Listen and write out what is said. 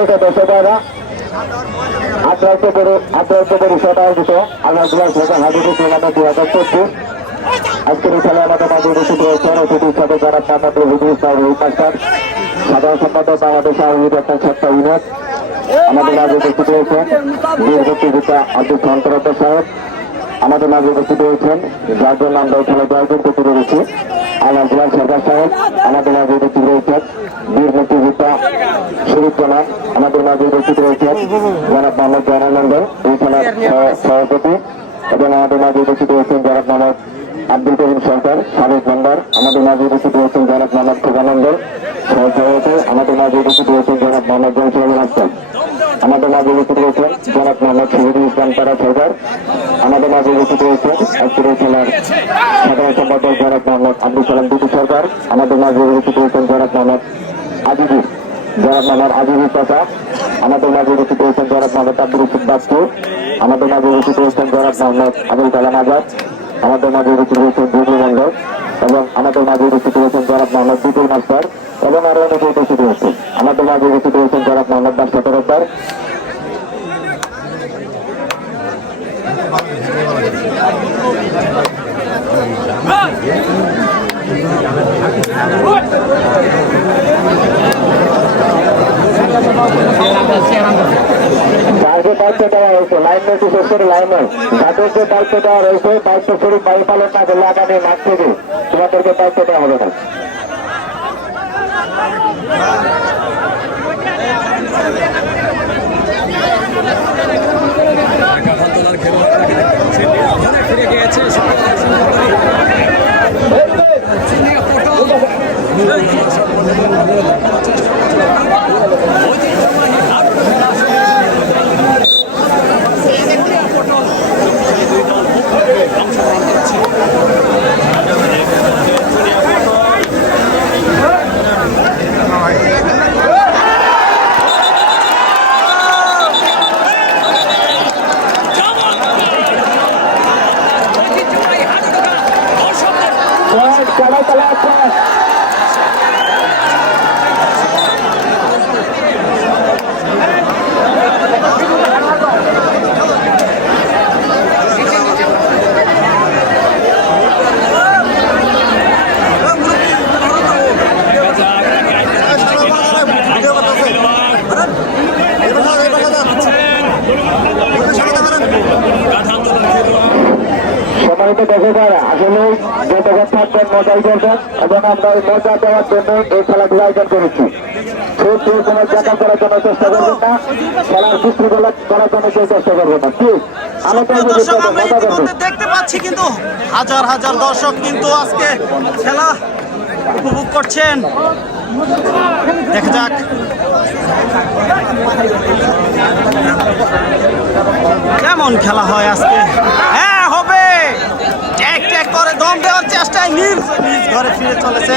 বারোশো দশশো টাকা আঠারোশো করে আঠারোশো করে টাকা দুশো আনাজুলার প্রধান হাজির প্রমাণ দু হাজার চোদ্দ আজকের খেলায় আমাদের মাঝে উপস্থিত রয়েছেন আমাদের হুজুর সাহেব মাস্টার সাধারণ সম্পাদক, বাংলাদেশ আওয়ামী লীগের সত্তা ইউনিয়ন আমাদের মাঝে আমাদের মাঝে উপস্থিত রয়েছেন যার জন্য খেলা জয়গুণ করতে পেরেছি আল্লাহ গুলাম সরকার সাহেব, আমাদের মাঝে উপস্থিত রয়েছেন বীর মুক্তিযোদ্ধা শরীফ জামান আমাদের মাঝে উপস্থিত রয়েছেন জনাব মোহাম্মদ জয়নানন্দন এই সহ- সভাপতি এবং আমাদের মাঝে উপস্থিত রয়েছেন জনাব মোহাম্মদ আব্দুল করিম সরকার, সাবেক মেম্বার, আমাদের মাঝে উপস্থিত রয়েছেন জনাব মোহাম্মদ খোকানন্দ সহসভাপতি, আমাদের মাঝে উপস্থিত রয়েছেন জনাব মোহাম্মদ আক্তার আমাদের মাঝে উপস্থিত রয়েছেন জনাব মোহাম্মদ শহীদুল ইসলাম তারা সরকার। আমাদের মাঝে উপস্থিত রয়েছেন আজকের এই খেলার সাধারণ সম্পাদক জনাব মোহাম্মদ আব্দুল সালাম দুটি সরকার। আমাদের মাঝে উপস্থিত রয়েছেন জনাব মোহাম্মদ আজিজুর জনাব মোহাম্মদ আজিজুর চাচা। আমাদের মাঝে উপস্থিত রয়েছেন জনাব মোহাম্মদ আব্দুল রশিদ বাচ্চু। আমাদের মাঝে উপস্থিত রয়েছেন জনাব মোহাম্মদ আবুল কালাম আজাদ। আমাদের মাঝে উপস্থিত রয়েছেন দুর্গু মন্ডল এবং আমাদের মাঝে উপস্থিত রয়েছেন জনাব মোহাম্মদ বিপুল মাস্টার এবং আরও অনেকে উপস্থিত রয়েছেন। আমাদের মাঝে উপস্থিত রয়েছেন জনাব মোহাম্মদ বাদশাহ তরফদার যাকে দায়িত্ব দেওয়া হয়েছে। লাইন বিশেষ করে লাইনের যাদেরকে দায়িত্ব দেওয়া রয়েছে, দায়িত্ব স্বরূপ বাড়ি পালন না করলে আগামী মাঠ থেকে। তোমাদেরকে দায়িত্ব দেওয়া হবে না ফিরে গিয়েছে খেলা চালা আছে সম্মানিত দর্শকরা আসলে যতক্ষণ থাকবেন মজাই করবেন এবং আমরা এই মজা দেওয়ার জন্য এই খেলাধুলা আয়োজন করেছি। সেই কেউ কোনো জায়গা করার জন্য চেষ্টা করবেন না। খেলার বিশৃঙ্খলা করার জন্য কেউ চেষ্টা করবেন না। কি? দর্শক আমরা করব। দেখতে পাচ্ছি কিন্তু হাজার হাজার দর্শক কিন্তু আজকে খেলা উপভোগ করছেন। দেখা যাক। কেমন খেলা হয় আজকে হ্যাঁ হবে ট্যাগ ট্যাগ করে দেওয়ার চেষ্টায় নিজ নিজ ঘরে ফিরে চলেছে।